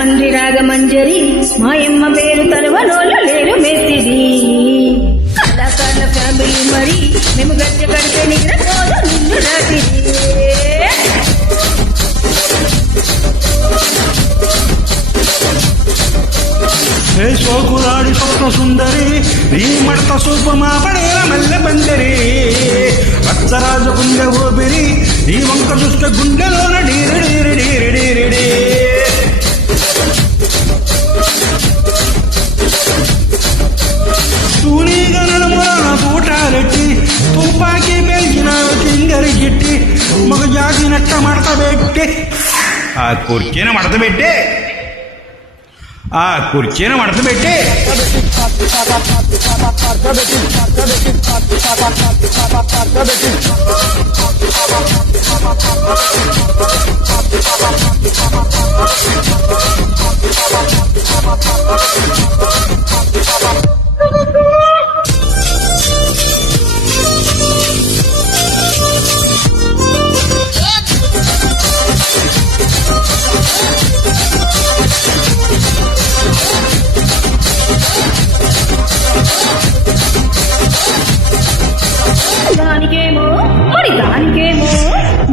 మంది రాగమంజరి మాయమ్మ పేరు తలవనోళ్ళు లేరు మెస్తిది కళాకారుల ఫ్యామిలీ మరి మేము గజ్జ కడితే నిద్ర పోదు నిన్ను రాత్రిది హే సోకులాడి స్వప్న సుందరి నీ మడత సూపు మా పడేల మల్లె బందరి రచ్చరాజ గుండె ఊపిరి నీ వంక చూస్తే గుండెలోన డీరి డీరి డీరి డీరి డీ తూనీగా నడుమున తూటాలెట్టి తుపాకీ పేల్చిన కింగరి గిట్టి మగ జాగినట్ట మడత పెట్టి ఆ కుర్చీని మడత పెట్టి ఆ కుర్చీని మడత పెట్టి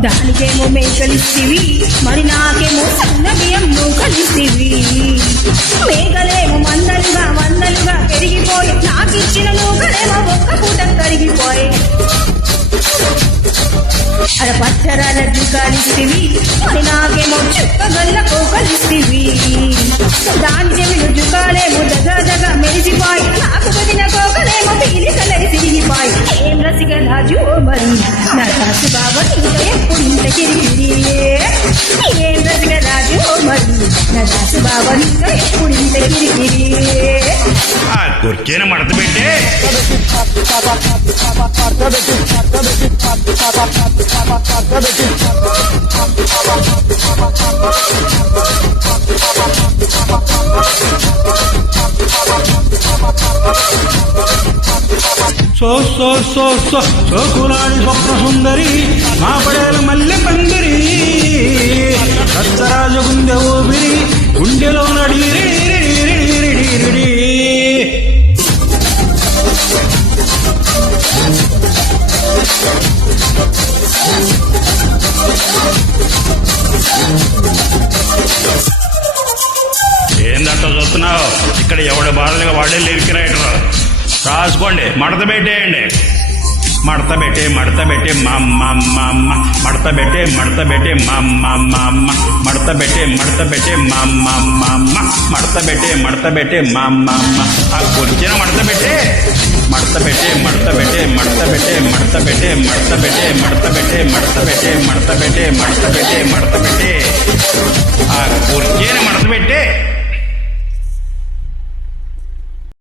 దానికేమో మేకలిస్తివి మరి నాకేమో సన్న బియ్యం నువ్వు కలిస్తివి మేకలేమో వందలుగా పెరిగిపోయి నాకిచ్చిన నూకలేమో ఒక్క పూట కరిగిపోయి అర పచ్చరాల జుకాలిస్తివి మరి నాకేమో చుక్క గల్ల కోకలిస్తివి దాని చెవిలు జుకాలేమో దగ మెరిసిపోయి నాకు బదిన కోకలేమో పీలికలరి సిరిగిపోయి ఏం రసిక రాజు మరి నా కాసు బాబా ఇంకా ఎప్పుడు ఇంత కిరికిరి ఏం రసిక రాజు మరి నా కాసు బాబా ఇంకా ఎప్పుడు ఇంత కిరికిరి ఆ కుర్చీని మడత పెట్టి సోకులాడి స్వప్న సుందరి మా పడేల మల్లె పందిరి రచ్చరాజ గుండె ఊపిరి గుండెలో నడీరి ఏందట్ట చూస్తున్నావు ఇక్కడ ఎవడి బాధలుగా వాడే లిరిక్ రైటర్ రాసుకోండి మడత పెట్టేయండి మడత పెట్టి మడత పెట్టి మా మడత పెట్టి మడత పెట్టి మా మడత పెట్టి మడత పెట్టి మా మడత పెట్టి మడత పెట్టి మా ఆ కుర్చీన మడత పెట్టి మడత పెట్టి మడత పెట్టి మడత పెట్టి మడత పెట్టి మడత పెట్టి మడత పెట్టి మడత పెట్టి మడత పెట్టి మడత పెట్టి మడత పెట్టి ఆ కుర్చీని మడత పెట్టి